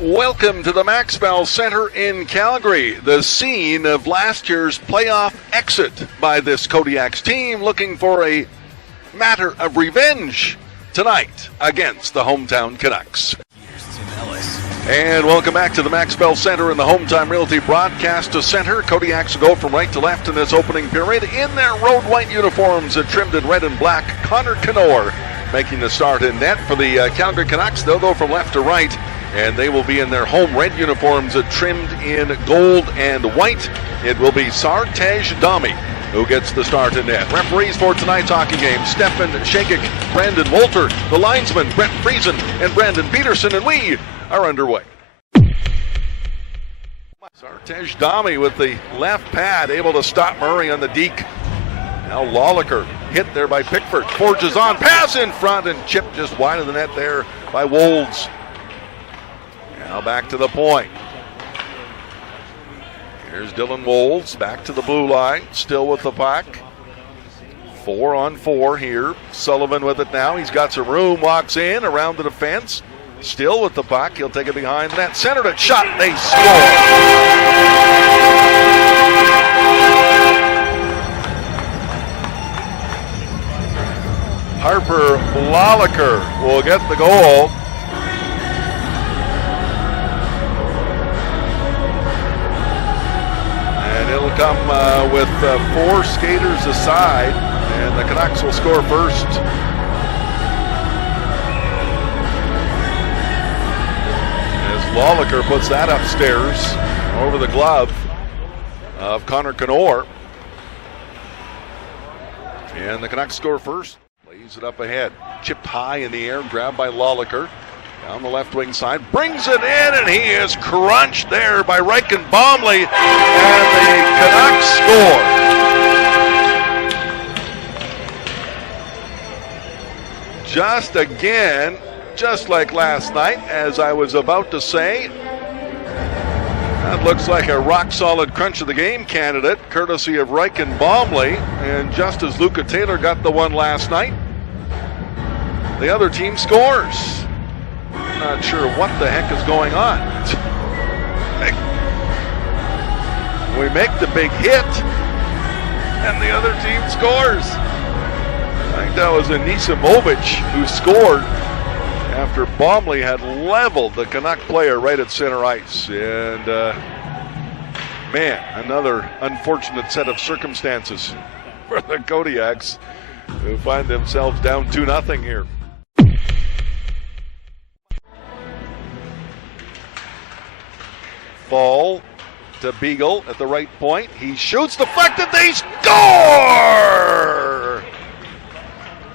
Welcome to the Maxwell Center in Calgary, the scene of last year's playoff exit by this Kodiaks team, looking for a matter of revenge tonight against the hometown Canucks. And welcome back to the Maxwell Center in the Home Time Realty Broadcast Center. Kodiaks go from right to left in this opening period in their road white uniforms, trimmed in red and black. Connor Knorr making the start in net for the Calgary Canucks. They'll go from left to right, and they will be in their home red uniforms, trimmed in gold and white. It will be Sartaj Dami who gets the start in net. Referees for tonight's hockey game: Stefan Shagik, Brandon Wolter, the linesmen Brett Friesen and Brandon Peterson, and we are underway. Sartaj Dami with the left pad, able to stop Murray on the deke. Now Lawliker hit there by Pickford, forges on, pass in front, and chipped just wide of the net there by Wolds. Now back to the point. Here's Dylan Wolds back to the blue line, still with the puck. 4-on-4 here. Sullivan with it now. He's got some room, walks in around the defense. Still with the puck. He'll take it behind the net. Centered it, shot, they score. Harper Lawliker will get the goal. And it'll come with 4 skaters aside, and the Canucks will score first. Lawliker puts that upstairs over the glove of Connor Knorr. And the Canucks score first. Lays it up ahead. Chipped high in the air, grabbed by Lawliker. Down the left wing side, brings it in, and he is crunched there by Reichen Bomley. And the Canucks score. Just again, just like last night, as I was about to say. That looks like a rock-solid crunch of the game candidate, courtesy of Reichen Bomley. And just as Luca Taylor got the one last night, the other team scores. I'm not sure what the heck is going on. We make the big hit, and the other team scores. I think that was Anisimowicz who scored after Bomley had leveled the Canuck player right at center ice. And man, another unfortunate set of circumstances for the Kodiaks, who find themselves down 2-0 here. Fall to Beagle at the right point. He shoots, deflected, they score!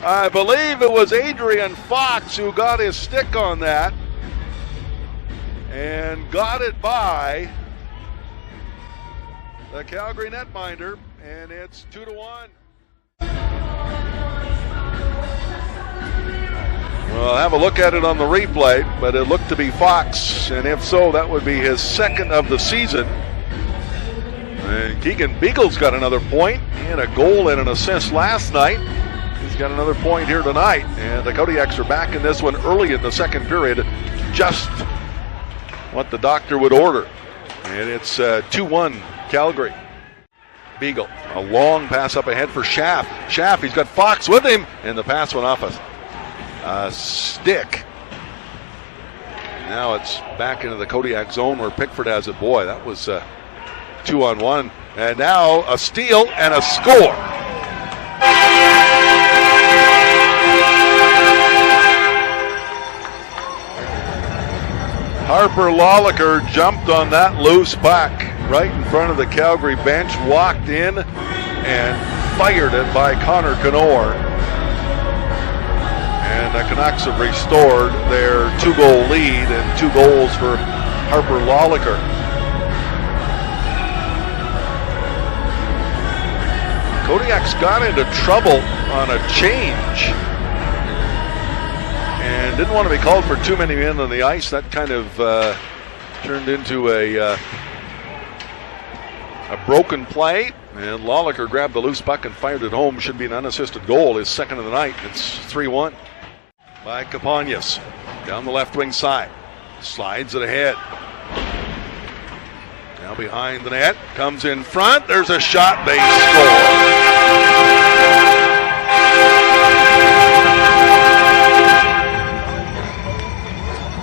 I believe it was Adrian Fox who got his stick on that and got it by the Calgary netminder, and it's 2-1. Well, have a look at it on the replay, but it looked to be Fox, and if so, that would be his second of the season. And Keegan Beagle's got another point and a goal and an assist last night. He's got another point here tonight, and the Kodiaks are back in this one early in the second period, just what the doctor would order. And it's 2-1 Calgary. Beagle, a long pass up ahead for Schaff. Schaff, he's got Fox with him, and the pass went off a stick. Now it's back into the Kodiak zone where Pickford has it. Boy, that was 2-on-1. And now a steal and a score. Harper Lawliker jumped on that loose puck right in front of the Calgary bench, walked in and fired it by Connor Knorr. And the Canucks have restored their 2-goal lead and 2 goals for Harper Lawliker. Kodiaks got into trouble on a change and didn't want to be called for too many men on the ice. That kind of turned into a broken play, and Lawliker grabbed the loose puck and fired it home. Should be an unassisted goal, his second of the night. It's 3-1 by Campagnas. Down the left wing side. Slides it ahead. Now behind the net. Comes in front. There's a shot. They score.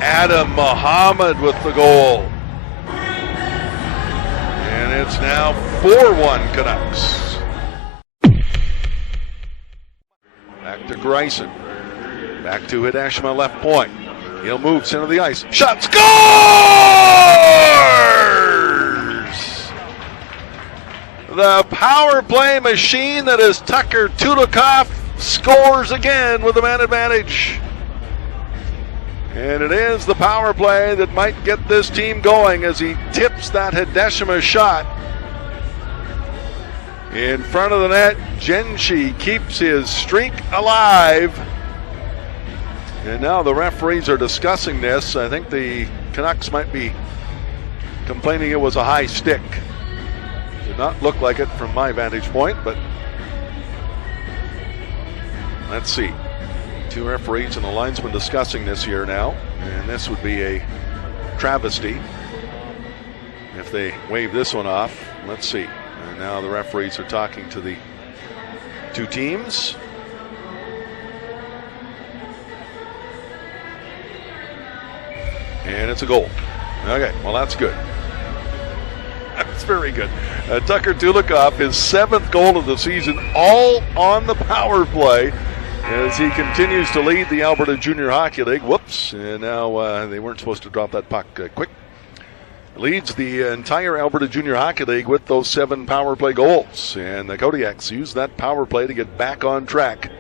Adam Muhammad with the goal. And it's now 4-1 Canucks. Back to Gryson. Back to Hideshima, left point. He'll move center of the ice. Shot, scores! The power play machine that is Tucker Tulikov scores again with the man advantage. And it is the power play that might get this team going as he tips that Hideshima shot. In front of the net, Genshi keeps his streak alive. And now the referees are discussing this. I think the Canucks might be complaining it was a high stick. Did not look like it from my vantage point, but let's see. Two referees and the linesman discussing this here now, and this would be a travesty if they wave this one off. Let's see. And now the referees are talking to the two teams. And it's a goal. Okay, well, that's good. That's very good. Tucker Tulikov, his 7th goal of the season, all on the power play as he continues to lead the Alberta Junior Hockey League. Whoops, and now they weren't supposed to drop that puck quick. Leads the entire Alberta Junior Hockey League with those 7 power play goals. And the Kodiaks use that power play to get back on track.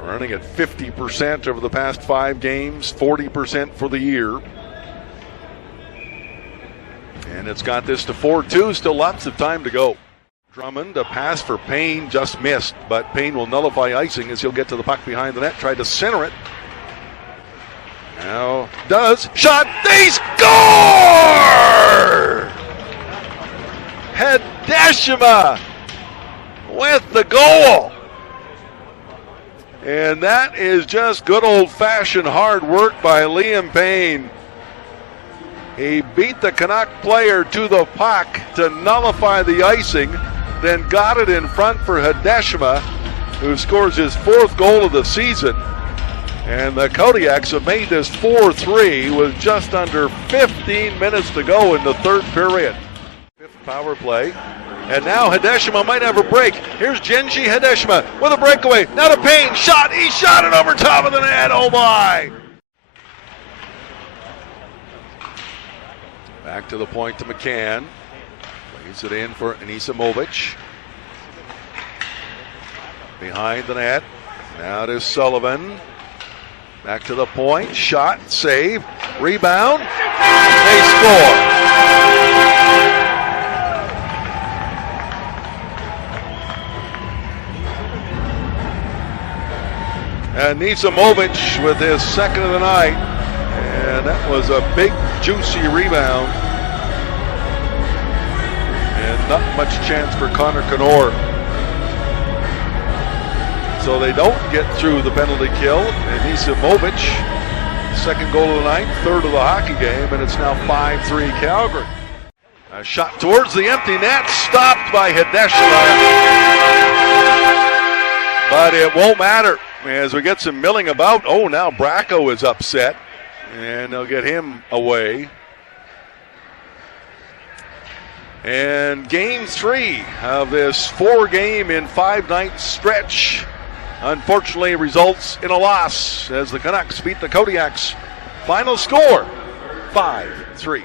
Running at 50% over the past 5 games, 40% for the year. And it's got this to 4-2, still lots of time to go. Drummond, a pass for Payne, just missed, but Payne will nullify icing as he'll get to the puck behind the net, try to center it. Now does, shot, they score! Hideshima with the goal. And that is just good old-fashioned hard work by Liam Payne. He beat the Canuck player to the puck to nullify the icing, then got it in front for Hideshima, who scores his 4th goal of the season. And the Kodiaks have made this 4-3 with just under 15 minutes to go in the 3rd period. 5th power play. And now Hideshima might have a break. Here's Genshi Hideshima with a breakaway. Now to Payne. Shot. He shot it over top of the net. Oh my. Back to the point to McCann. Plays it in for Anisimowicz. Behind the net. Now to Sullivan. Back to the point. Shot. Save. Rebound. They score. And Anisimowicz with his 2nd of the night. And that was a big, juicy rebound. And not much chance for Connor Knorr. So they don't get through the penalty kill. And Anisimowicz, 2nd goal of the night, 3rd of the hockey game, and it's now 5-3 Calgary. A shot towards the empty net, stopped by Hideshima. But it won't matter as we get some milling about. Oh, now Bracco is upset, and they'll get him away. And game 3 of this 4-game in 5-night stretch unfortunately results in a loss as the Canucks beat the Kodiaks. Final score, 5-3.